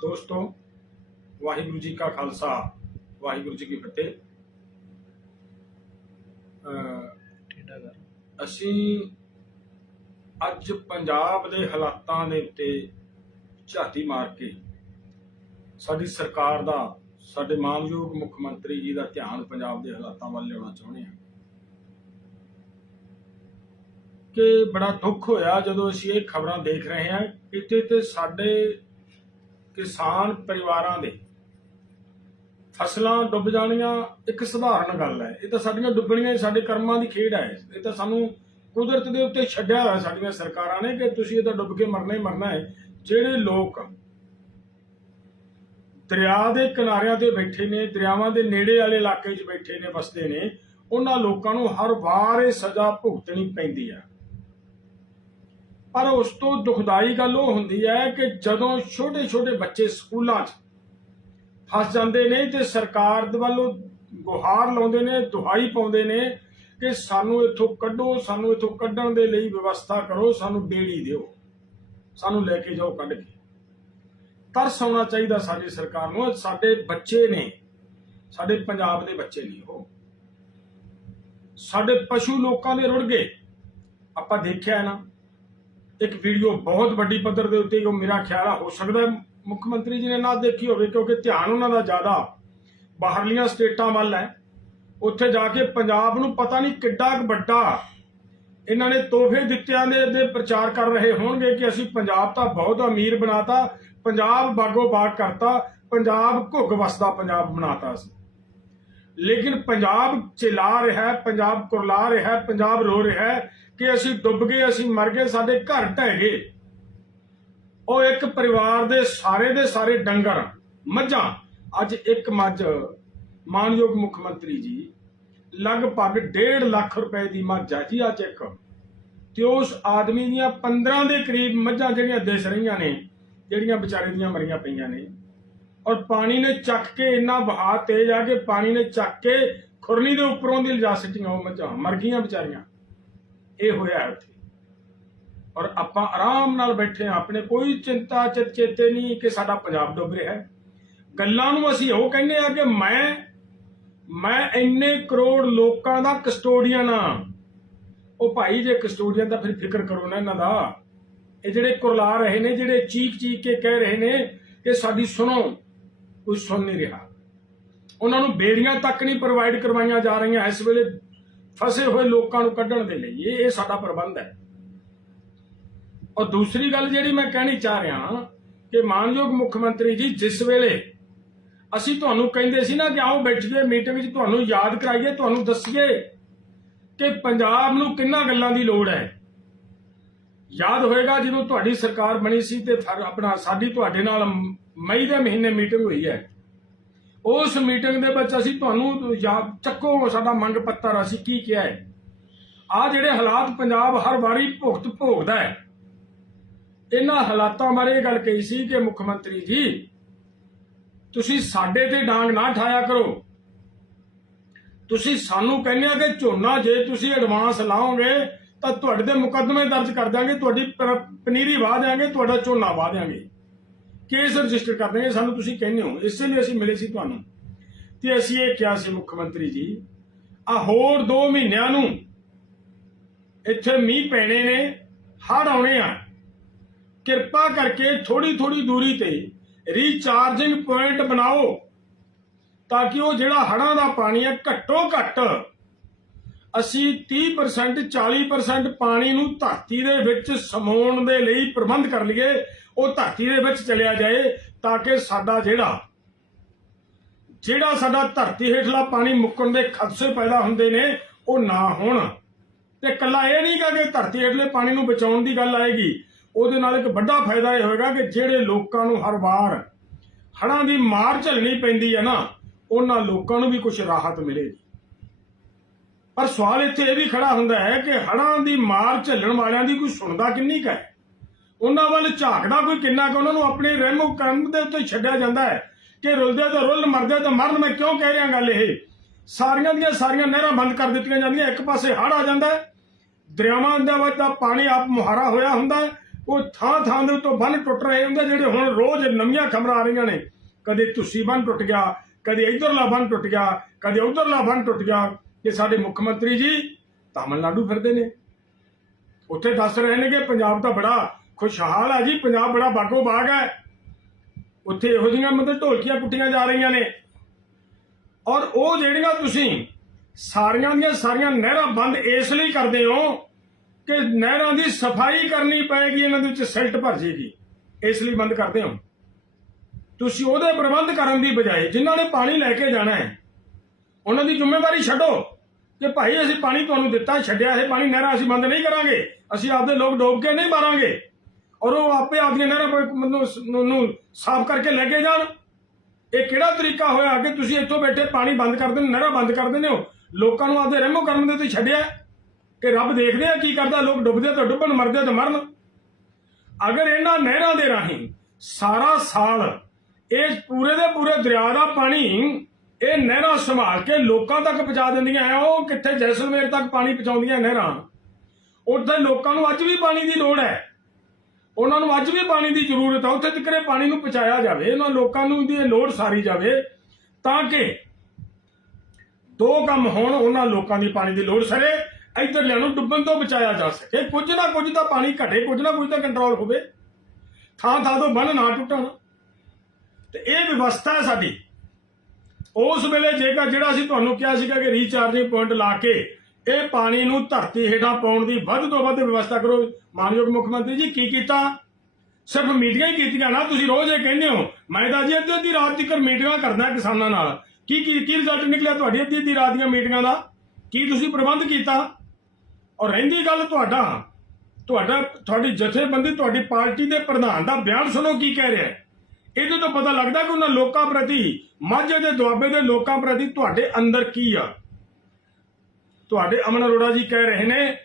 ਦੋਸਤੋ ਵਾਹਿਗੁਰੂ ਜੀ ਕਾ ਖਾਲਸਾ ਵਾਹਿਗੁਰੂ ਜੀ ਕੀ ਫਤਿਹ ਅਸੀਂ ਅੱਜ ਪੰਜਾਬ ਦੇ ਹਾਲਾਤਾਂ ਦੇ ਉੱਤੇ ਝਾਤੀ ਮਾਰ ਕੇ ਸਾਡੀ ਸਰਕਾਰ ਦਾ ਸਾਡੇ ਮਾਨਯੋਗ ਮੁੱਖ ਮੰਤਰੀ ਜੀ ਦਾ ਧਿਆਨ ਪੰਜਾਬ ਦੇ ਹਾਲਾਤਾਂ ਵੱਲ ਲਿਆਉਣਾ ਚਾਹੁੰਦੇ ਹਾਂ ਕਿ ਬੜਾ ਦੁੱਖ ਹੋਇਆ ਜਦੋਂ ਅਸੀਂ ਇਹ ਖਬਰਾਂ ਦੇਖ ਰਹੇ ਹਾਂ ਕਿਤੇ ਤੇ ਸਾਡੇ ਕਿਸਾਨ ਪਰਿਵਾਰਾਂ ਦੇ ਫਸਲਾਂ ਡੁੱਬ ਜਾਣੀਆਂ ਇੱਕ ਸਧਾਰਨ ਗੱਲ ਹੈ ਇਹ ਤਾਂ ਸਾਡੀਆਂ ਡੁੱਬਣੀਆਂ ਸਾਡੇ ਕਰਮਾਂ ਦੀ ਖੇਡ ਹੈ ਇਹ ਤਾਂ ਸਾਨੂੰ ਕੁਦਰਤ ਦੇ ਉੱਤੇ ਛੱਡਿਆ ਹੋਇਆ ਸਾਡੀਆਂ ਸਰਕਾਰਾਂ ਨੇ ਕਿ ਤੁਸੀਂ ਇਹ ਤਾਂ ਡੁੱਬ ਕੇ ਮਰਨਾ ਹੀ ਮਰਨਾ ਹੈ ਜਿਹੜੇ ਲੋਕ ਦਰਿਆ ਦੇ ਕਿਨਾਰਿਆਂ ਤੇ ਬੈਠੇ ਨੇ ਦਰਿਆਵਾਂ ਦੇ ਨੇੜੇ ਵਾਲੇ ਇਲਾਕੇ 'ਚ ਬੈਠੇ ਨੇ ਵਸਦੇ ਨੇ ਉਹਨਾਂ ਲੋਕਾਂ ਨੂੰ ਹਰ ਵਾਰ ਇਹ ਸਜ਼ਾ ਭੁਗਤਣੀ ਪੈਂਦੀ ਆ ਪਰ ਉਸ ਤੋਂ ਦੁਖਦਾਈ ਗੱਲ ਉਹ ਹੁੰਦੀ ਹੈ ਕਿ ਜਦੋਂ ਛੋਟੇ-ਛੋਟੇ ਬੱਚੇ ਸਕੂਲਾਂ 'ਚ ਫਸ ਜਾਂਦੇ ਨੇ ਤੇ ਸਰਕਾਰ ਦੇ ਵੱਲੋਂ ਗੁਹਾਰ ਲਾਉਂਦੇ ਨੇ ਦੁਹਾਈ ਪਾਉਂਦੇ ਨੇ ਕਿ ਸਾਨੂੰ ਇੱਥੋਂ ਕੱਢੋ ਸਾਨੂੰ ਇੱਥੋਂ ਕੱਢਣ ਦੇ ਲਈ ਵਿਵਸਥਾ ਕਰੋ ਸਾਨੂੰ ਬੇੜੀ ਦਿਓ ਸਾਨੂੰ ਲੈ ਕੇ ਜਾਓ ਕੱਢ ਕੇ ਤਰਸ ਆਉਣਾ ਚਾਹੀਦਾ ਸਾਡੀ ਸਰਕਾਰ ਨੂੰ ਸਾਡੇ ਬੱਚੇ ਨੇ ਸਾਡੇ ਪੰਜਾਬ ਦੇ ਬੱਚੇ ਨਹੀਂ ਉਹ ਸਾਡੇ ਪਸ਼ੂ ਲੋਕਾਂ ਦੇ ਰੁੜ ਗਏ ਆਪਾਂ ਦੇਖਿਆ ਨਾ ਇੱਕ ਵੀਡੀਓ ਬਹੁਤ ਵੱਡੀ ਪੱਧਰ ਦੇ ਉੱਤੇ ਜੋ ਮੇਰਾ ਖਿਆਲ ਆ ਹੋ ਸਕਦਾ ਮੁੱਖ ਮੰਤਰੀ ਜੀ ਨੇ ਨਾ ਦੇਖੀ ਹੋਵੇ ਕਿਉਂਕਿ ਧਿਆਨ ਉਹਨਾਂ ਦਾ ਜ਼ਿਆਦਾ ਬਾਹਰਲੀਆਂ ਸਟੇਟਾਂ ਵੱਲ ਹੈ ਉੱਥੇ ਜਾ ਕੇ ਪੰਜਾਬ ਨੂੰ ਪਤਾ ਨਹੀਂ ਕਿੱਡਾ ਵੱਡਾ ਇਹਨਾਂ ਨੇ ਤੋਹਫੇ ਦਿੱਤਿਆਂ ਦੇ ਦੇ ਪ੍ਰਚਾਰ ਕਰ ਰਹੇ ਹੋਣਗੇ ਕਿ ਅਸੀਂ ਪੰਜਾਬ ਤਾਂ ਬਹੁਤ ਅਮੀਰ ਬਣਾਤਾ ਪੰਜਾਬ ਬਾਗੋ ਬਾਗ ਕਰਤਾ ਪੰਜਾਬ ਘੁੱਗ ਵਸਦਾ ਪੰਜਾਬ ਬਣਾਤਾ ਸੀ ਲੇਕਿਨ ਪੰਜਾਬ ਚਿਲਾ ਰਿਹਾ ਹੈ ਪੰਜਾਬ ਕੁਰਲਾ ਰਿਹਾ ਹੈ ਪੰਜਾਬ ਰੋ ਰਿਹਾ ਹੈ ਕਿ ਅਸੀਂ ਡੁੱਬ ਗਏ ਅਸੀਂ ਮਰ ਗਏ ਸਾਡੇ ਘਰ ਢਹਿ ਗਏ ਉਹ ਇੱਕ ਪਰਿਵਾਰ ਦੇ ਸਾਰੇ ਦੇ ਸਾਰੇ ਡੰਗਰ ਮੱਝਾਂ ਅੱਜ ਇੱਕ ਮੱਝ ਮਾਨਯੋਗ ਮੁੱਖ ਮੰਤਰੀ ਜੀ ਲਗਭਗ 1.5 ਲੱਖ ਰੁਪਏ ਦੀ ਮੱਝ ਜੀ ਅੱਜ ਇੱਕ ਤੇ ਉਸ ਆਦਮੀ ਦੀਆਂ 15 ਦੇ ਕਰੀਬ ਮੱਝਾਂ ਜਿਹੜੀਆਂ ਦਿਸ ਰਹੀਆਂ ਨੇ ਜਿਹੜੀਆਂ ਵਿਚਾਰੇ ਦੀਆਂ ਮਰੀਆਂ ਪਈਆਂ ਨੇ ਔਰ ਪਾਣੀ ਨੇ ਚੱਕ ਕੇ ਇੰਨਾ ਵਹਾਅ ਤੇਜ਼ ਆ ਕੇ ਪਾਣੀ ਨੇ ਚੱਕ ਕੇ ਖੁਰਲੀ ਦੇ ਉੱਪਰੋਂ ਦੀ ਲਜਾ ਸਿੱਟੀਆਂ ਉਹ ਮੱਝਾਂ ਮਰ ਗਈਆਂ ਵਿਚਾਰੀਆਂ ਇਹ ਹੋਇਆ ਉੱਥੇ ਔਰ ਆਪਾਂ ਆਰਾਮ ਨਾਲ ਬੈਠੇ ਆ ਆਪਣੇ ਕੋਈ ਚਿੰਤਾ ਚੇਤੇ ਨਹੀਂ ਕਿ ਸਾਡਾ ਪੰਜਾਬ ਡੁੱਬ ਰਿਹਾ ਹੈ ਗੱਲਾਂ ਨੂੰ ਅਸੀਂ ਉਹ ਕਹਿੰਦੇ ਆ ਕਿ ਮੈਂ ਮੈਂ ਇੰਨੇ ਕਰੋੜ ਲੋਕਾਂ ਦਾ ਕਸਟੋਡੀਅਨ ਆ ਉਹ ਭਾਈ ਜੇ ਕਸਟੋਡੀਅਨ ਦਾ ਫਿਰ ਫਿਕਰ ਕਰੋ ਨਾ ਇਹਨਾਂ ਦਾ ਇਹ ਜਿਹੜੇ ਕੁਰਲਾ ਰਹੇ ਨੇ ਜਿਹੜੇ ਚੀਕ ਚੀਕ ਕੇ ਕਹਿ ਰਹੇ ਨੇ ਕਿ ਸਾਡੀ ਸੁਣੋ ਕੋਈ ਸੁਣ ਨਹੀਂ ਰਿਹਾ ਉਹਨਾਂ ਨੂੰ ਬੇੜੀਆਂ ਤੱਕ ਨਹੀਂ ਪ੍ਰੋਵਾਈਡ ਕਰਵਾਈਆਂ ਜਾ ਰਹੀਆਂ ਇਸ ਵੇਲੇ ਫਸੇ ਹੋਏ ਲੋਕਾਂ ਨੂੰ ਕੱਢਣ ਦੇ ਲਈ ਇਹ ਇਹ ਸਾਡਾ ਪ੍ਰਬੰਧ ਹੈ ਔਰ ਦੂਸਰੀ ਗੱਲ ਜਿਹੜੀ ਮੈਂ ਕਹਿਣੀ ਚਾਹ ਰਿਹਾ ਕਿ ਮਾਨਯੋਗ ਮੁੱਖ ਮੰਤਰੀ ਜੀ ਜਿਸ ਵੇਲੇ ਅਸੀਂ ਤੁਹਾਨੂੰ ਕਹਿੰਦੇ ਸੀ ਨਾ ਕਿ ਆਓ ਬੈਠੀਏ ਮੀਟਿੰਗ ਵਿੱਚ ਤੁਹਾਨੂੰ ਯਾਦ ਕਰਾਈਏ ਤੁਹਾਨੂੰ ਦੱਸੀਏ ਕਿ ਪੰਜਾਬ ਨੂੰ ਕਿੰਨਾ ਗੱਲਾਂ ਦੀ ਲੋੜ ਹੈ ਯਾਦ ਹੋਏਗਾ ਜਦੋਂ ਤੁਹਾਡੀ ਸਰਕਾਰ ਬਣੀ ਸੀ ਤੇ ਆਪਣਾ ਸਾਡੀ ਤੁਹਾਡੇ ਨਾਲ ਮਈ ਦੇ ਮਹੀਨੇ ਮੀਟਿੰਗ ਹੋਈ ਹੈ ਉਸ ਮੀਟਿੰਗ ਦੇ ਵਿੱਚ ਅਸੀਂ ਤੁਹਾਨੂੰ ਯਾਦ ਚੱਕੋ ਸਾਡਾ ਮੰਗ ਪੱਤਰ ਅਸੀਂ ਕੀ ਕਿਹਾ ਹੈ ਆ ਜਿਹੜੇ ਹਾਲਾਤ ਪੰਜਾਬ ਹਰ ਵਾਰੀ ਭੁਗਤ ਭੋਗਦਾ ਹੈ ਇਹਨਾਂ ਹਾਲਾਤਾਂ ਬਾਰੇ ਇਹ ਗੱਲ ਕਹੀ ਸੀ ਕਿ ਮੁੱਖ ਮੰਤਰੀ ਜੀ ਤੁਸੀਂ ਸਾਡੇ ਤੇ ਡਾਂਗ ਨਾ ਠਾਇਆ ਕਰੋ ਤੁਸੀਂ ਸਾਨੂੰ ਕਹਿੰਦੇ ਆ ਕਿ ਝੋਨਾ ਜੇ ਤੁਸੀਂ ਐਡਵਾਂਸ ਲਾਓਗੇ ਤਾਂ ਤੁਹਾਡੇ ਤੇ ਮੁਕੱਦਮੇ ਦਰਜ ਕਰ ਦਾਂਗੇ ਤੁਹਾਡੀ ਪਨੀਰੀ ਵਾਹ ਦਿਆਂਗੇ ਤੁਹਾਡਾ ਝੋਨਾ ਵਾਹ ਦਿਆਂਗੇ ਕੇਸ ਰਜਿਸਟਰ ਕਰ ਦੇਣਗੇ ਸਾਨੂੰ ਤੁਸੀਂ ਕਹਿੰਦੇ ਹੋ ਇਸੇ ਲਈ ਅਸੀਂ ਮਿਲੇ ਸੀ ਤੁਹਾਨੂੰ ਤੇ ਅਸੀਂ ਇਹ ਕਿਹਾ ਸੀ ਮੁੱਖ ਮੰਤਰੀ ਜੀ ਆ ਹੋਰ 2 ਮਹੀਨਿਆਂ ਨੂੰ ਇੱਥੇ ਮੀਂਹ ਪੈਣੇ ਨੇ ਹੜ ਆਉਣੇ ਆ ਕਿਰਪਾ ਕਰਕੇ ਥੋੜੀ ਥੋੜੀ ਦੂਰੀ ਤੇ ਰੀਚਾਰਜਿੰਗ ਪੁਆਇੰਟ ਬਣਾਓ ਤਾਂ ਕਿ ਉਹ ਜਿਹੜਾ ਹੜਾਂ ਦਾ ਪਾਣੀ ਹੈ ਘੱਟੋ ਘੱਟ ਅਸੀਂ 30% 40% ਪਾਣੀ ਨੂੰ ਧਰਤੀ ਦੇ ਵਿੱਚ ਸਮਾਉਣ ਦੇ ਲਈ ਪ੍ਰਬੰਧ ਕਰ ਲਈਏ ਉਹ ਧਰਤੀ ਦੇ ਵਿੱਚ ਚਲਿਆ ਜਾਏ ਤਾਂ ਕਿ ਸਾਡਾ ਜਿਹੜਾ ਜਿਹੜਾ ਸਾਡਾ ਧਰਤੀ ਹੇਠਲਾ ਪਾਣੀ ਮੁੱਕਣ ਦੇ ਖਤਰੇ ਪੈਦਾ ਹੁੰਦੇ ਨੇ ਉਹ ਨਾ ਹੋਣ ਤੇ ਕੱਲਾ ਇਹ ਨਹੀਂ ਕਿ ਧਰਤੀ ਹੇਠਲੇ ਪਾਣੀ ਨੂੰ ਬਚਾਉਣ ਦੀ ਗੱਲ ਆਏਗੀ ਉਹਦੇ ਨਾਲ ਇੱਕ ਵੱਡਾ ਫਾਇਦਾ ਇਹ ਹੋਏਗਾ ਕਿ ਜਿਹੜੇ ਲੋਕਾਂ ਨੂੰ ਹਰ ਵਾਰ ਹੜਾਂ ਦੀ ਮਾਰ ਝੱਲਣੀ ਪੈਂਦੀ ਹੈ ਨਾ ਉਹਨਾਂ ਲੋਕਾਂ ਨੂੰ ਵੀ ਕੁਝ ਰਾਹਤ ਮਿਲੇਗੀ ਪਰ ਸਵਾਲ ਇੱਥੇ ਇਹ ਵੀ ਖੜਾ ਹੁੰਦਾ ਹੈ ਕਿ ਹੜਾਂ ਦੀ ਮਾਰ ਝੱਲਣ ਵਾਲਿਆਂ ਦੀ ਕੋਈ ਸੁਣਦਾ ਕਿੰਨੀ ਕੁ ਹੈ ਉਹਨਾਂ ਵੱਲ ਝਾਕਦਾ ਕੋਈ ਕਿੰਨਾ ਕਿ ਉਹਨਾਂ ਨੂੰ ਆਪਣੇ ਰਹਿਮ ਕਰਮ ਦੇ ਉੱਤੇ ਛੱਡਿਆ ਜਾਂਦਾ ਹੈ ਕਿ ਰੁਲਦੇ ਤਾਂ ਰੁੱਲ ਮਰਦੇ ਤਾਂ ਮਰਨ ਮੈਂ ਕਿਉਂ ਕਹਿ ਰਿਹਾ ਗੱਲ ਇਹ ਸਾਰੀਆਂ ਦੀਆਂ ਸਾਰੀਆਂ ਨਹਿਰਾਂ ਬੰਦ ਕਰ ਦਿੱਤੀਆਂ ਜਾਂਦੀਆਂ ਇੱਕ ਪਾਸੇ ਹੜ ਆ ਜਾਂਦਾ ਦਰਿਆਵਾਂ ਦੇ ਵਿੱਚ ਤਾਂ ਪਾਣੀ ਆਪ ਮੁਹਾਰਾ ਹੋਇਆ ਹੁੰਦਾ ਉਹ ਥਾਂ ਥਾਂ ਦੇ ਉੱਤੇ ਬੰਨ ਟੁੱਟ ਰਹੇ ਹੁੰਦੇ ਜਿਹੜੇ ਹੁਣ ਰੋਜ਼ ਨਵੀਆਂ ਖਬਰਾਂ ਆ ਰਹੀਆਂ ਨੇ ਕਦੇ ਤੁਸੀਂ ਬੰਨ ਟੁੱਟ ਗਿਆ ਕਦੇ ਇਧਰਲਾ ਬੰਨ ਟੁੱਟ ਗਿਆ ਕਦੇ ਉਧਰਲਾ ਬੰਨ ਟੁੱਟ ਗਿਆ ਕਿ ਸਾਡੇ ਮੁੱਖ ਮੰਤਰੀ ਜੀ ਤਾਮਿਲਨਾਡੂ ਫਿਰਦੇ ਨੇ ਉੱਥੇ ਦੱਸ ਰਹੇ ਨੇ ਕਿ ਪੰਜਾਬ ਤਾਂ ਬੜਾ ਖੁਸ਼ਹਾਲ ਹੈ ਜੀ ਪੰਜਾਬ ਬੜਾ ਬਾਗੋ ਬਾਗ ਹੈ ਉੱਥੇ ਇਹੋ ਜਿਹੀਆਂ ਮਤਲਬ ਢੋਲਕੀਆਂ ਪੁੱਟੀਆਂ ਜਾ ਰਹੀਆਂ ਨੇ ਔਰ ਉਹ ਜਿਹੜੀਆਂ ਤੁਸੀਂ ਸਾਰੀਆਂ ਦੀਆਂ ਸਾਰੀਆਂ ਨਹਿਰਾਂ ਬੰਦ ਇਸ ਲਈ ਕਰਦੇ ਹੋ ਕਿ ਨਹਿਰਾਂ ਦੀ ਸਫਾਈ ਕਰਨੀ ਪੈਗੀ ਇਹਨਾਂ ਦੇ ਵਿੱਚ ਸਿਲਟ ਭਰ ਜੇਗੀ ਇਸ ਲਈ ਬੰਦ ਕਰਦੇ ਹੋ ਤੁਸੀਂ ਉਹਦੇ ਪ੍ਰਬੰਧ ਕਰਨ ਦੀ ਬਜਾਏ ਜਿਨ੍ਹਾਂ ਨੇ ਪਾਣੀ ਲੈ ਕੇ ਜਾਣਾ ਹੈ ਉਹਨਾਂ ਦੀ ਜ਼ਿੰਮੇਵਾਰੀ ਛੱਡੋ ਕਿ ਭਾਈ ਅਸੀਂ ਪਾਣੀ ਤੁਹਾਨੂੰ ਦਿੱਤਾ ਛੱਡਿਆ ਇਹ ਪਾਣੀ ਨਹਿਰਾਂ ਅਸੀਂ ਬੰਦ ਨਹੀਂ ਕਰਾਂਗੇ ਅਸੀਂ ਆਪਦੇ ਲੋਕ ਡੋਬ ਕੇ ਨਹੀਂ ਮਾਰਾਂਗੇ ਔਰ ਉਹ ਆਪੇ ਆਪਦੀਆਂ ਨਹਿਰਾਂ ਮੈਨੂੰ ਨੂੰ ਸਾਫ਼ ਕਰਕੇ ਲੈ ਕੇ ਜਾਣ ਇਹ ਕਿਹੜਾ ਤਰੀਕਾ ਹੋਇਆ ਕਿ ਤੁਸੀਂ ਇੱਥੋਂ ਬੈਠੇ ਪਾਣੀ ਬੰਦ ਕਰ ਦਿੰਦੇ ਨਹਿਰਾ ਬੰਦ ਕਰ ਦਿੰਦੇ ਹੋ ਲੋਕਾਂ ਨੂੰ ਆਪਦੇ ਰਹਿਮੋ ਕਰਮ ਦੇ ਤੇ ਛੱਡਿਆ ਕਿ ਰੱਬ ਦੇਖਦੇ ਆ ਕੀ ਕਰਦਾ ਲੋਕ ਡੁੱਬਦੇ ਤਾਂ ਡੁੱਬਣ ਮਰਦੇ ਤਾਂ ਮਰਨ ਅਗਰ ਇਹਨਾਂ ਨਹਿਰਾਂ ਦੇ ਰਾਹੀਂ ਸਾਰਾ ਸਾਲ ਇਹ ਪੂਰੇ ਦੇ ਪੂਰੇ ਦਰਿਆ ਦਾ ਪਾਣੀ ਇਹ ਨਹਿਰਾਂ ਸੰਭਾਲ ਕੇ ਲੋਕਾਂ ਤੱਕ ਪਹੁੰਚਾ ਦਿੰਦੀਆਂ ਆ ਉਹ ਕਿੱਥੇ ਜੈਸਲਮੇਰ ਤੱਕ ਪਾਣੀ ਪਹੁੰਚਾਉਂਦੀਆਂ ਨਹਿਰਾਂ ਉੱਥੇ ਲੋਕਾਂ ਨੂੰ ਅੱਜ ਵੀ ਪਾਣੀ ਦੀ ਲੋੜ ਹੈ ਉਹਨਾਂ ਨੂੰ ਅੱਜ ਵੀ ਪਾਣੀ ਦੀ ਜ਼ਰੂਰਤ ਆ ਉੱਥੇ ਤੱਕਰੇ ਪਾਣੀ ਨੂੰ ਪਹੁੰਚਾਇਆ ਜਾਵੇ ਇਹਨਾਂ ਲੋਕਾਂ ਨੂੰ ਇਹਦੀ ਲੋੜ ਸਾਰੀ ਜਾਵੇ ਤਾਂ ਕਿ ਦੋ ਕੰਮ ਹੋਣ ਉਹਨਾਂ ਲੋਕਾਂ ਦੀ ਪਾਣੀ ਦੀ ਲੋੜ ਸਰੇ ਇੱਧਰ ਨੂੰ ਡੁੱਬਣ ਤੋਂ ਬਚਾਇਆ ਜਾ ਸਕੇ ਕੁਝ ਨਾ ਕੁਝ ਤਾਂ ਪਾਣੀ ਘਟੇ ਕੁਝ ਨਾ ਕੁਝ ਤਾਂ ਕੰਟਰੋਲ ਹੋਵੇ ਥਾਂ ਥਾਂ ਤੋਂ ਬੰਨ ਨਾ ਟੁੱਟਣ ਤੇ ਇਹ ਵਿਵਸਥਾ ਹੈ ਸਾਡੀ ਉਸ ਵੇਲੇ ਜੇਕਰ ਜਿਹੜਾ ਅਸੀਂ ਤੁਹਾਨੂੰ ਕਿਹਾ ਸੀਗਾ ਕਿ ਰੀਚਾਰਜਿੰਗ ਪੁਆਇੰਟ ਲਾ ਕੇ ਇਹ ਪਾਣੀ ਨੂੰ ਧਰਤੀ ਹੇਠਾਂ ਪਾਉਣ ਦੀ ਵੱਧ ਤੋਂ ਵੱਧ ਵਿਵਸਥਾ ਕਰੋ ਮਾਨਯੋਗ ਮੁੱਖ ਮੰਤਰੀ ਜੀ ਕੀ ਕੀਤਾ ਸਿਰਫ ਮੀਟਿੰਗਾਂ ਹੀ ਕੀਤੀਆਂ ਨਾ ਤੁਸੀਂ ਰੋਜ਼ ਇਹ ਕਹਿੰਦੇ ਹੋ ਮੈਂ ਤਾਂ ਜੀ ਅੱਧੀ ਅੱਧੀ ਰਾਤ ਤੱਕ ਮੀਟਿੰਗਾਂ ਕਰਦਾ ਕਿਸਾਨਾਂ ਨਾਲ ਕੀ ਕੀ ਕੀ ਰਿਜ਼ਲਟ ਨਿਕਲਿਆ ਤੁਹਾਡੀ ਅੱਧੀ ਅੱਧੀ ਰਾਤ ਦੀਆਂ ਮੀਟਿੰਗਾਂ ਦਾ ਕੀ ਤੁਸੀਂ ਪ੍ਰਬੰਧ ਕੀਤਾ ਔਰ ਰਹਿੰਦੀ ਗੱਲ ਤੁਹਾਡਾ ਤੁਹਾਡਾ ਤੁਹਾਡੀ ਜਥੇਬੰਦੀ ਤੁਹਾਡੀ ਪਾਰਟੀ ਦੇ ਪ੍ਰਧਾਨ ਦਾ ਬਿਆਨ ਸੁਣੋ ਕੀ ਕਹਿ ਰਿਹਾ ਹੈ ਇਹਦੇ ਤੋਂ ਪਤਾ ਲੱਗਦਾ ਕਿ ਉਹਨਾਂ ਲੋਕਾਂ ਪ੍ਰਤੀ ਮਾਝੇ ਦੇ ਦੁਆਬੇ ਦੇ ਲੋਕਾਂ ਪ੍ਰਤੀ ਤੁਹਾਡੇ ਅੰਦਰ ਕੀ ਆ ਤੁਹਾਡੇ ਅਮਨ ਅਰੋੜਾ ਜੀ ਕਹਿ ਰਹੇ ਨੇ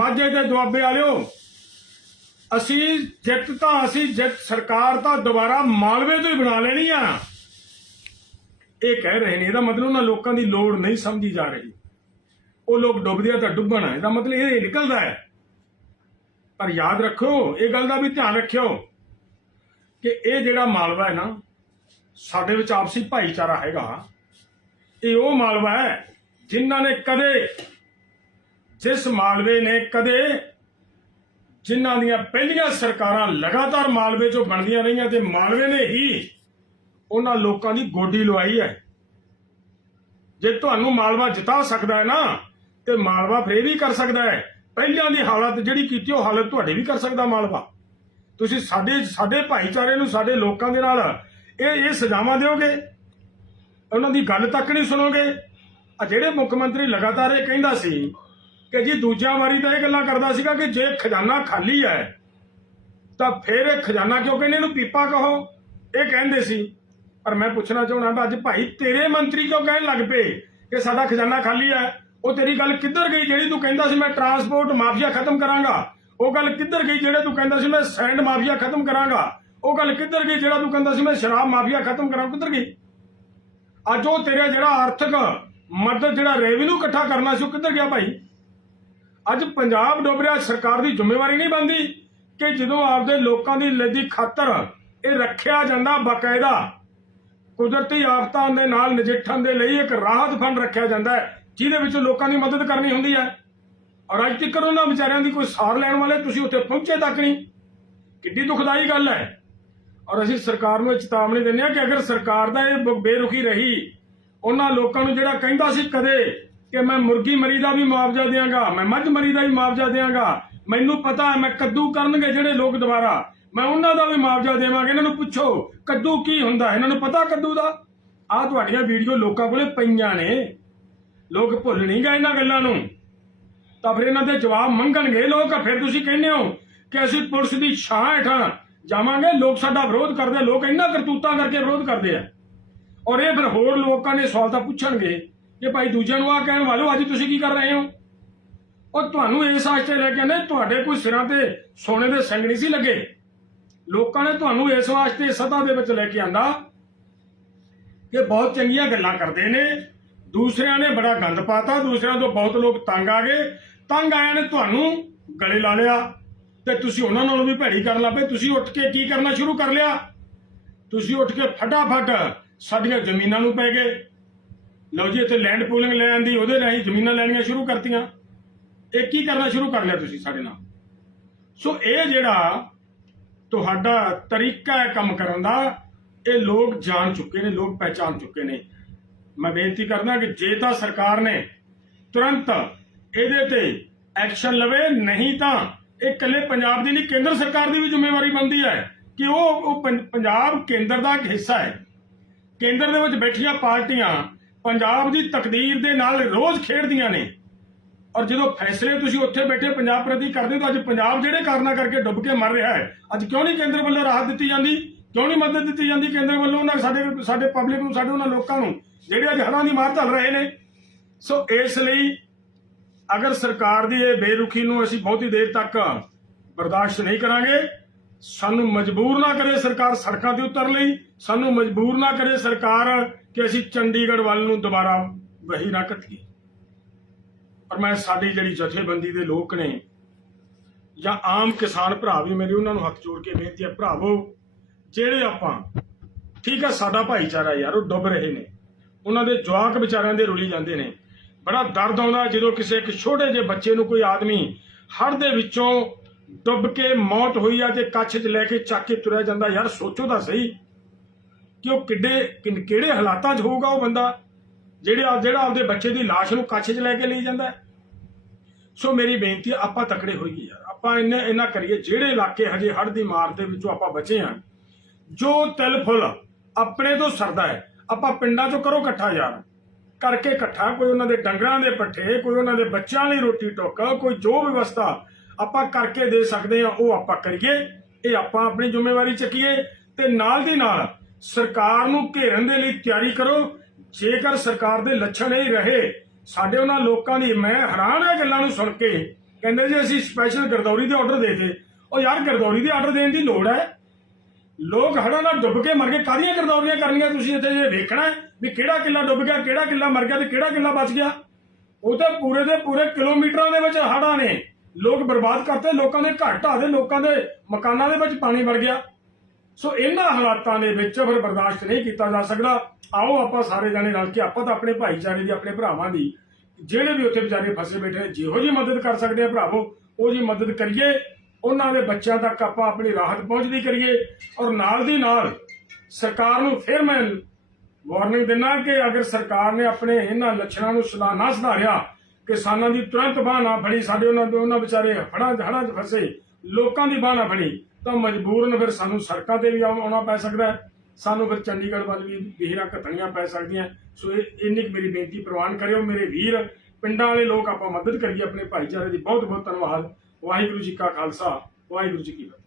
ਮਾਝੇ ਦੇ ਦੁਆਬੇ ਵਾਲਿਓ ਅਸੀਂ ਜਿੱਤ ਤਾਂ ਅਸੀਂ ਜਿੱਤ ਸਰਕਾਰ ਤਾਂ ਦੁਬਾਰਾ ਮਾਲਵੇ ਤੋਂ ਹੀ ਬਣਾ ਲੈਣੀ ਆ ਇਹ ਕਹਿ ਰਹੇ ਨੇ ਇਹਦਾ ਮਤਲਬ ਉਹਨਾਂ ਲੋਕਾਂ ਦੀ ਲੋੜ ਨਹੀਂ ਸਮਝੀ ਜਾ ਰਹੀ ਉਹ ਲੋਕ ਡੁੱਬਦੇ ਆ ਤਾਂ ਡੁੱਬਣਾ ਇਹਦਾ ਮਤਲਬ ਇਹ ਨਿਕਲਦਾ ਹੈ ਪਰ ਯਾਦ ਰੱਖੋ ਇਹ ਗੱਲ ਦਾ ਵੀ ਧਿਆਨ ਰੱਖਿਓ ਕਿ ਇਹ ਜਿਹੜਾ ਮਾਲਵਾ ਹੈ ਨਾ ਸਾਡੇ ਵਿੱਚ ਆਪਸੀ ਭਾਈਚਾਰਾ ਹੈਗਾ ਇਹ ਉਹ ਮਾਲਵਾ ਹੈ ਜਿਨ੍ਹਾਂ ਨੇ ਕਦੇ ਜਿਸ ਮਾਲਵੇ ਨੇ ਕਦੇ ਜਿਨ੍ਹਾਂ ਦੀਆਂ ਪਹਿਲੀਆਂ ਸਰਕਾਰਾਂ ਲਗਾਤਾਰ ਮਾਲਵੇ ਚੋਂ ਬਣਦੀਆਂ ਰਹੀਆਂ ਤੇ ਮਾਲਵੇ ਨੇ ਹੀ ਉਹਨਾਂ ਲੋਕਾਂ ਦੀ ਗੋਡੀ ਲਵਾਈ ਹੈ ਜੇ ਤੁਹਾਨੂੰ ਮਾਲਵਾ ਜਿਤਾ ਸਕਦਾ ਹੈ ਨਾ ਤੇ ਮਾਲਵਾ ਫੇਰ ਵੀ ਕਰ ਸਕਦਾ ਹੈ ਪਹਿਲਾਂ ਦੀ ਹਾਲਤ ਜਿਹੜੀ ਕੀਤੀ ਉਹ ਹਾਲਤ ਤੁਹਾਡੇ ਵੀ ਕਰ ਸਕਦਾ ਮਾਲਵਾ ਤੁਸੀਂ ਸਾਡੇ ਸਾਡੇ ਭਾਈਚਾਰੇ ਨੂੰ ਸਾਡੇ ਲੋਕਾਂ ਦੇ ਨਾਲ ਇਹ ਇਹ ਸਜ਼ਾਵਾਂ ਦਿਓਗੇ ਉਹਨਾਂ ਦੀ ਗੱਲ ਤੱਕ ਨਹੀਂ ਸੁਣੋਗੇ ਆ ਜਿਹੜੇ ਮੁੱਖ ਮੰਤਰੀ ਲਗਾਤਾਰ ਇਹ ਕਹਿੰਦਾ ਸੀ ਕਿ ਜੀ ਦੂਜਾ ਵਾਰੀ ਤਾਂ ਇਹ ਗੱਲਾਂ ਕਰਦਾ ਸੀਗਾ ਕਿ ਜੇ ਖਜ਼ਾਨਾ ਖਾਲੀ ਹੈ ਤਾਂ ਫਿਰ ਇਹ ਖਜ਼ਾਨਾ ਕਿਉਂ ਕਹਿੰਦੇ ਇਹਨੂੰ ਪੀਪਾ ਕਹੋ ਇਹ ਕਹਿੰਦੇ ਸੀ ਪਰ ਮੈਂ ਪੁੱਛਣਾ ਚਾਹੁੰਦਾ ਅੱਜ ਭਾਈ ਤੇਰੇ ਮੰਤਰੀ ਕਿਉਂ ਕਹਿਣ ਲੱਗ ਪਏ ਕਿ ਸਾਡਾ ਖਜ਼ਾਨਾ ਖਾਲੀ ਹੈ ਉਹ ਤੇਰੀ ਗੱਲ ਕਿੱਧਰ ਗਈ ਜਿਹੜੀ ਤੂੰ ਕਹਿੰਦਾ ਸੀ ਮੈਂ ਟਰਾਂਸਪੋਰਟ ਮਾਫੀਆ ਖਤਮ ਕਰਾਂਗਾ ਉਹ ਗੱਲ ਕਿੱਧਰ ਗਈ ਜਿਹੜੇ ਤੂੰ ਕਹਿੰਦਾ ਸੀ ਮੈਂ ਸੈਂਡ ਮਾਫੀਆ ਖਤਮ ਕਰਾਂਗਾ ਉਹ ਗੱਲ ਕਿੱਧਰ ਗਈ ਜਿਹੜਾ ਤੂੰ ਕਹਿੰਦਾ ਸੀ ਮੈਂ ਸ਼ਰਾਬ ਮਾਫੀਆ ਖਤਮ ਕਰਾਂ ਕਿੱਧਰ ਗਈ ਅੱਜ ਉਹ ਤੇਰੇ ਜਿਹੜਾ ਆਰਥਿਕ ਮਦਦ ਜਿਹੜਾ ਰੈਵਨਿਊ ਇਕੱਠਾ ਕਰਨਾ ਸੀ ਉਹ ਕਿੱਧਰ ਗਿਆ ਭਾਈ ਅੱਜ ਪੰਜਾਬ ਡੁੱਬ ਰਿਹਾ ਸਰਕਾਰ ਦੀ ਜ਼ਿੰਮੇਵਾਰੀ ਨਹੀਂ ਬੰਦੀ ਕਿ ਜਦੋਂ ਆਪਦੇ ਲੋਕਾਂ ਦੀ ਲੱਦੀ ਖਾਤਰ ਇਹ ਰੱਖਿਆ ਜਾਂਦਾ ਬਕਾਇਦਾ ਕੁਦਰਤੀ ਆਫਤਾਂ ਦੇ ਨਾਲ ਨਜਿੱਠਣ ਦੇ ਲਈ ਇੱਕ ਰਾਹਤ ਫੰਡ ਰੱਖਿਆ ਜਾਂਦਾ ਹੈ ਜਿਹਦੇ ਵਿੱਚ ਲੋਕਾਂ ਦੀ ਮਦਦ ਕਰਨੀ ਹੁੰਦੀ ਹੈ ਔਰ ਅੱਜ ਤੱਕ ਉਹਨਾਂ ਵਿਚਾਰਿਆਂ ਦੀ ਕੋਈ ਸਾਰ ਲੈਣ ਵਾਲੇ ਤੁਸੀਂ ਉੱਥੇ ਪਹੁੰਚੇ ਤੱਕ ਨਹੀਂ ਕਿੰਨੀ ਦੁਖਦਾਈ ਗੱਲ ਹੈ ਔਰ ਅਸੀਂ ਸਰਕਾਰ ਨੂੰ ਚੇਤਾਵਨੀ ਦਿੰਦੇ ਹਾਂ ਕਿ ਅਗਰ ਸਰਕਾਰ ਦਾ ਇਹ ਬੇਰੁਖੀ ਰਹੀ ਉਹਨਾਂ ਲੋਕਾਂ ਨੂੰ ਜਿਹੜਾ ਕਹਿੰਦਾ ਸੀ ਕਦੇ ਕਿ ਮੈਂ ਮੁਰਗੀ ਮਰੀ ਦਾ ਵੀ ਮੁਆਵਜ਼ਾ ਦੇਵਾਂਗਾ ਮੈਂ ਮੱਝ ਮਰੀ ਦਾ ਵੀ ਮੁਆਵਜ਼ਾ ਦੇਵਾਂਗਾ ਮੈਨੂੰ ਪਤਾ ਹੈ ਮੈਂ ਕੱਦੂ ਕਰਨਗੇ ਜਿਹੜੇ ਲੋਕ ਦੁਬਾਰਾ ਮੈਂ ਉਹਨਾਂ ਦਾ ਵੀ ਮੁਆਵਜ਼ਾ ਦੇਵਾਂਗਾ ਇਹਨਾਂ ਨੂੰ ਪੁੱਛੋ ਕੱਦੂ ਕੀ ਹੁੰਦਾ ਇਹਨਾਂ ਨੂੰ ਪਤਾ ਕੱਦੂ ਦਾ ਆ ਤੁਹਾਡੀਆਂ ਵੀਡੀਓ ਲੋਕਾਂ ਕੋਲੇ ਪਈਆਂ ਨੇ ਲੋਕ ਭੁੱਲ ਨਹੀਂ ਗਏ ਇਹਨਾਂ ਗੱਲਾਂ ਨੂੰ ਤਾਂ ਫਿਰ ਇਹਨਾਂ ਦੇ ਜਵਾਬ ਮੰਗਣਗੇ ਲੋਕ ਫਿਰ ਤੁਸੀਂ ਕਹਿੰਦੇ ਹੋ ਕਿ ਅਸੀਂ ਪੁਲਿਸ ਦੀ ਛਾਂ ਹੇਠਾਂ ਜਾਵਾਂਗੇ ਲੋਕ ਸਾਡਾ ਵਿਰੋਧ ਕਰਦੇ ਲੋਕ ਇੰਨਾ ਕਰਤੂਤਾਂ ਕਰਕੇ ਵਿਰੋਧ ਕਰਦੇ ਆ ਔਰ ਇਹ ਫਿਰ ਹੋਰ ਲੋਕਾਂ ਨੇ ਸਵਾਲ ਤਾਂ ਪੁੱਛਣਗੇ ਕਿ ਭਾਈ ਦੂਜਿਆਂ ਨੂੰ ਆ ਕਹਿਣ ਵਾਲੋ ਅੱਜ ਤੁਸੀਂ ਕੀ ਕਰ ਰਹੇ ਹੋ ਔਰ ਤੁਹਾਨੂੰ ਇਸ ਵਾਸਤੇ ਲੈ ਕੇ ਨੇ ਤੁਹਾਡੇ ਕੋਈ ਸਿਰਾਂ ਤੇ ਸੋਨੇ ਦੇ ਸੰਗ ਨਹੀਂ ਸੀ ਲੱਗੇ ਲੋਕਾਂ ਨੇ ਤੁਹਾਨੂੰ ਇਸ ਵਾਸਤੇ ਸਦਾ ਦੇ ਵਿੱਚ ਲੈ ਕੇ ਆਂਦਾ ਕਿ ਬਹੁਤ ਚੰਗੀਆਂ ਗੱਲਾਂ ਕਰਦੇ ਨੇ ਦੂਸਰਿਆਂ ਨੇ ਬੜਾ ਗੰਦ ਪਾਤਾ ਦੂਸਰਿਆਂ ਤੋਂ ਬਹੁਤ ਲੋਕ ਤੰਗ ਆ ਗਏ ਤੰਗ ਆਏ ਨੇ ਤੁਹਾਨੂੰ ਗਲੇ ਲਾ ਲਿਆ ਤੇ ਤੁਸੀਂ ਉਹਨਾਂ ਨਾਲੋਂ ਵੀ ਭੈੜੀ ਕਰਨ ਲੱਗ ਪਏ ਤੁਸੀਂ ਉੱਠ ਕੇ ਕੀ ਕਰਨਾ ਸ਼ੁਰੂ ਕਰ ਲਿਆ ਤੁਸੀਂ ਉੱਠ ਕੇ ਫਟਾਫਟ ਸਾਡੀਆਂ ਜ਼ਮੀਨਾਂ ਨੂੰ ਪੈ ਗਏ ਲਓ ਜੀ ਇੱਥੇ ਲੈਂਡ ਪੂਲਿੰਗ ਲੈਣ ਦੀ ਉਹਦੇ ਹੀ ਜ਼ਮੀਨਾਂ ਲੈਣੀਆਂ ਸ਼ੁਰੂ ਕਰਤੀਆਂ ਇਹ ਕੀ ਕਰਨਾ ਸ਼ੁਰੂ ਕਰ ਲਿਆ ਤੁਸੀਂ ਸਾਡੇ ਨਾਲ ਸੋ ਇਹ ਜਿਹੜਾ ਤੁਹਾਡਾ ਤਰੀਕਾ ਹੈ ਕੰਮ ਕਰਨ ਦਾ ਇਹ ਲੋਕ ਜਾਣ ਚੁੱਕੇ ਨੇ ਲੋਕ ਪਹਿਚਾਨ ਚੁੱਕੇ ਨੇ ਮੈਂ ਬੇਨਤੀ ਕਰਦਾ ਕਿ ਜੇ ਤਾਂ ਸਰਕਾਰ ਨੇ ਤੁਰੰਤ ਇਹਦੇ ਤੇ ਐਕਸ਼ਨ ਲਵੇ ਨਹੀਂ ਤਾਂ ਇਹ ਇਕੱਲੇ ਪੰਜਾਬ ਦੀ ਨਹੀਂ ਕੇਂਦਰ ਸਰਕਾਰ ਦੀ ਵੀ ਜ਼ਿੰਮੇਵਾਰੀ ਬਣਦੀ ਹੈ ਕਿ ਉਹ ਪੰਜਾਬ ਕੇਂਦਰ ਦਾ ਇੱਕ ਹਿੱਸਾ ਹੈ ਕੇਂਦਰ ਦੇ ਵਿੱਚ ਬੈਠੀਆਂ ਪਾਰਟੀਆਂ ਪੰਜਾਬ ਦੀ ਤਕਦੀਰ ਦੇ ਨਾਲ ਰੋਜ਼ ਖੇਡਦੀਆਂ ਨੇ ਔਰ ਜਦੋਂ ਫੈਸਲੇ ਤੁਸੀਂ ਉੱਥੇ ਬੈਠੇ ਪੰਜਾਬ ਪ੍ਰਤੀ ਕਰਦੇ ਹੋ ਤਾਂ ਅੱਜ ਪੰਜਾਬ ਜਿਹੜੇ ਕਾਰਨਾ ਕਰਕੇ ਡੁੱਬ ਕੇ ਮਰ ਰਿਹਾ ਹੈ ਅੱਜ ਕਿਉਂ ਨਹੀਂ ਕੇਂਦਰ ਵੱਲੋਂ ਰਾਹਤ ਦਿੱਤੀ ਜਾਂਦੀ ਕਿਉਂ ਨਹੀਂ ਮਦਦ ਦਿੱਤੀ ਜਾਂਦੀ ਕੇਂਦਰ ਵੱਲੋਂ ਉਹਨਾਂ ਸਾਡੇ ਸਾਡੇ ਪਬਲਿਕ ਨੂੰ ਸਾਡੇ ਉਹਨਾਂ ਲੋਕਾਂ ਨੂੰ ਜਿਹੜੇ ਅੱਜ ਹੜਾਂ ਦੀ ਮਾਰ ਝੱਲ ਰਹੇ ਨੇ ਸੋ ਇਸ ਲਈ ਅਗਰ ਸਰਕਾਰ ਦੀ ਇਹ ਬੇਰੁਖੀ ਨੂੰ ਅਸੀਂ ਬਹੁਤੀ ਦੇਰ ਤੱਕ ਬਰਦਾਸ਼ਤ ਨਹੀਂ ਕਰਾਂਗੇ ਸਾਨੂੰ ਮਜਬੂਰ ਨਾ ਕਰੇ ਸਰਕਾਰ ਸੜਕਾਂ ਤੇ ਉਤਰ ਲਈ ਸਾਨੂੰ ਮਜਬੂਰ ਨਾ ਕਰੇ ਸਰਕਾਰ ਕਿ ਅਸੀਂ ਚੰਡੀਗੜ੍ਹ ਵੱਲ ਨੂੰ ਦੁਬਾਰਾ ਵਹੀ ਨਾ ਕੱਟੀਏ ਪਰ ਮੈਂ ਸਾਡੀ ਜਿਹੜੀ ਜਥੇਬੰਦੀ ਦੇ ਲੋਕ ਨੇ ਜਾਂ ਆਮ ਕਿਸਾਨ ਭਰਾ ਵੀ ਮੇਰੇ ਉਹਨਾਂ ਨੂੰ ਹੱਥ ਜੋੜ ਕੇ ਬੇਨਤੀ ਹੈ ਭਰਾਵੋ ਜਿਹੜੇ ਆਪਾਂ ਠੀਕ ਹੈ ਸਾਡਾ ਭਾਈਚਾਰਾ ਯਾਰ ਉਹ ਡੁੱਬ ਰਹੇ ਨੇ ਉਹਨਾਂ ਦੇ ਜਵਾਕ ਵਿਚਾਰਿਆਂ ਦੇ ਰੁਲੀ ਜਾਂਦੇ ਨੇ ਬੜਾ ਦਰਦ ਆਉਂਦਾ ਜਦੋਂ ਕਿਸੇ ਇੱਕ ਛੋਟੇ ਜਿਹੇ ਬੱਚੇ ਨੂੰ ਕੋਈ ਆਦਮੀ ਹੜ ਦੇ ਵਿੱਚੋਂ ਡੁੱਬ ਕੇ ਮੌਤ ਹੋਈ ਆ ਤੇ ਕੱਛ 'ਚ ਲੈ ਕੇ ਚੱਕ ਕੇ ਤੁਰਿਆ ਜਾਂਦਾ ਯਾਰ ਸੋਚੋ ਤਾਂ ਸਹੀ ਕਿ ਉਹ ਕਿੱਡੇ ਕਿਹੜੇ ਹਾਲਾਤਾਂ 'ਚ ਹੋਊਗਾ ਉਹ ਬੰਦਾ ਜਿਹੜੇ ਆ ਜਿਹੜਾ ਆਪਦੇ ਬੱਚੇ ਦੀ লাশ ਨੂੰ ਕੱਛ 'ਚ ਲੈ ਕੇ ਲਈ ਜਾਂਦਾ ਸੋ ਮੇਰੀ ਬੇਨਤੀ ਆ ਆਪਾਂ ਤਕੜੇ ਹੋਈਏ ਯਾਰ ਆਪਾਂ ਇੰਨੇ ਇੰਨਾ ਕਰੀਏ ਜਿਹੜੇ ਇਲਾਕੇ ਹਜੇ ਹੜ ਦੀ ਮਾਰ ਦੇ ਵਿੱਚੋਂ ਆਪਾਂ ਬਚੇ ਹਾਂ ਜੋ ਤਿਲ ਫੁੱਲ ਆਪਣੇ ਤੋਂ ਸਰਦਾ ਹੈ ਆਪਾਂ ਪਿੰਡਾਂ 'ਚੋਂ ਕਰੋ ਇਕੱਠਾ ਯਾਰ ਕਰਕੇ ਇਕੱਠਾ ਕੋਈ ਉਹਨਾਂ ਦੇ ਡੰਗਰਾਂ ਦੇ ਪੱਠੇ ਕੋਈ ਉਹਨਾਂ ਦੇ ਬੱਚਿਆਂ ਲਈ ਰੋਟੀ ਟੋਕਾ ਕੋਈ ਜੋ ਵਿਵਸਥਾ ਆਪਾਂ ਕਰਕੇ ਦੇ ਸਕਦੇ ਆ ਉਹ ਆਪਾਂ ਕਰੀਏ ਇਹ ਆਪਾਂ ਆਪਣੀ ਜ਼ਿੰਮੇਵਾਰੀ ਚੱਕੀਏ ਤੇ ਨਾਲ ਦੀ ਨਾਲ ਸਰਕਾਰ ਨੂੰ ਘੇਰਨ ਦੇ ਲਈ ਤਿਆਰੀ ਕਰੋ ਜੇਕਰ ਸਰਕਾਰ ਦੇ ਲੱਛਣ ਹੀ ਰਹੇ ਸਾਡੇ ਉਹਨਾਂ ਲੋਕਾਂ ਦੀ ਮੈਂ ਹੈਰਾਨ ਆ ਗੱਲਾਂ ਨੂੰ ਸੁਣ ਕੇ ਕਹਿੰਦੇ ਜੀ ਅਸੀਂ ਸਪੈਸ਼ਲ ਗਰਦੌਰੀ ਦੇ ਆਰਡਰ ਦੇਤੇ ਉਹ ਯਾਰ ਗਰਦੌਰੀ ਦੇ ਆਰਡਰ ਦੇਣ ਦੀ ਲੋੜ ਹੈ ਲੋਕ ਹੜਾ ਨਾਲ ਡੁੱਬ ਕੇ ਮਰ ਗਏ ਕਾਹਦੀਆਂ ਗਰਦੌਰੀਆਂ ਕਰਨੀਆਂ ਤੁਸੀਂ ਇੱਥੇ ਇਹ ਵੇਖਣਾ ਵੀ ਕਿਹੜਾ ਕਿੱਲਾ ਡੁੱਬ ਗਿਆ ਕਿਹੜਾ ਕਿੱਲਾ ਮਰ ਗਿਆ ਤੇ ਕਿਹੜਾ ਕਿੱਲਾ ਬਚ ਗਿਆ ਉਹ ਤਾਂ ਪੂਰੇ ਦੇ ਪੂਰੇ ਕਿਲੋਮੀਟਰਾਂ ਦੇ ਵਿੱਚ ਹੜਾ ਨੇ ਲੋਕ ਬਰਬਾਦ ਕਰਤੇ ਲੋਕਾਂ ਦੇ ਘਰ ਢਾ ਦੇ ਲੋਕਾਂ ਦੇ ਮਕਾਨਾਂ ਦੇ ਵਿੱਚ ਪਾਣੀ ਵੜ ਗਿਆ ਸੋ ਇਹਨਾਂ ਹਾਲਾਤਾਂ ਦੇ ਵਿੱਚ ਫਿਰ ਬਰਦਾਸ਼ਤ ਨਹੀਂ ਕੀਤਾ ਜਾ ਸਕਦਾ ਆਓ ਆਪਾਂ ਸਾਰੇ ਜਾਣੇ ਰਲ ਕੇ ਆਪਾਂ ਤਾਂ ਆਪਣੇ ਭਾਈਚਾਰੇ ਦੀ ਆਪਣੇ ਭਰਾਵਾਂ ਦੀ ਜਿਹੜੇ ਵੀ ਉੱਥੇ ਵਿਚਾਰੇ ਫਸੇ ਬੈਠੇ ਨੇ ਜਿਹੋ ਜੀ ਮਦਦ ਕਰ ਸਕਦੇ ਆ ਭਰਾਵੋ ਉਹ ਜੀ ਮਦਦ ਕਰੀਏ ਉਹਨਾਂ ਦੇ ਬੱਚਿਆਂ ਤੱਕ ਆਪਾਂ ਆਪਣੀ ਰਾਹਤ ਪਹੁੰਚਦੀ ਕਰੀਏ ਔਰ ਨਾਲ ਦੀ ਨਾਲ ਸਰਕਾਰ ਨੂੰ ਫਿਰ ਮੈਂ ਵਾਰਨਿੰਗ ਦਿੰਨਾ ਕਿ ਅਗਰ ਸਰਕਾਰ ਨੇ ਆਪਣੇ ਇਹਨਾਂ ਲੱਛਣਾਂ ਨੂੰ ਸੁਧਾਰਨਾ ਸੁਧਾਰਿਆ ਕਿਸਾਨਾਂ ਦੀ ਤੁਰੰਤ ਬਾਹ ਨਾ ਫੜੀ ਸਾਡੇ ਉਹਨਾਂ ਦੇ ਉਹਨਾਂ ਵਿਚਾਰੇ ਹੜਾਂ ਹੜਾਂ 'ਚ ਫਸੇ ਲੋਕਾਂ ਦੀ ਬਾਹ ਨਾ ਫੜੀ ਤਾਂ ਮਜਬੂਰਨ ਫਿਰ ਸਾਨੂੰ ਸੜਕਾਂ ਤੇ ਵੀ ਆਉਣਾ ਪੈ ਸਕਦਾ ਸਾਨੂੰ ਫਿਰ ਚੰਡੀਗੜ੍ਹ ਵੱਲ ਵੀ ਵਿਹਰਾ ਘਟਣੀਆਂ ਪੈ ਸਕਦੀਆਂ ਸੋ ਇਹ ਇੰਨੀ ਮੇਰੀ ਬੇਨਤੀ ਪ੍ਰਵਾਨ ਕਰਿਓ ਮੇਰੇ ਵੀਰ ਪਿੰਡਾਂ ਵਾਲੇ ਲੋਕ ਆਪਾਂ ਮਦਦ ਕਰੀਏ ਆਪਣੇ ਭਾਈਚਾਰੇ ਦੀ ਬਹੁਤ ਬਹੁਤ ਧੰਨਵਾਦ ਵਾਹਿਗੁਰੂ ਜੀ ਕਾ ਖਾਲਸਾ ਵਾਹਿਗੁਰੂ ਜੀ ਕੀ ਫਤਿਹ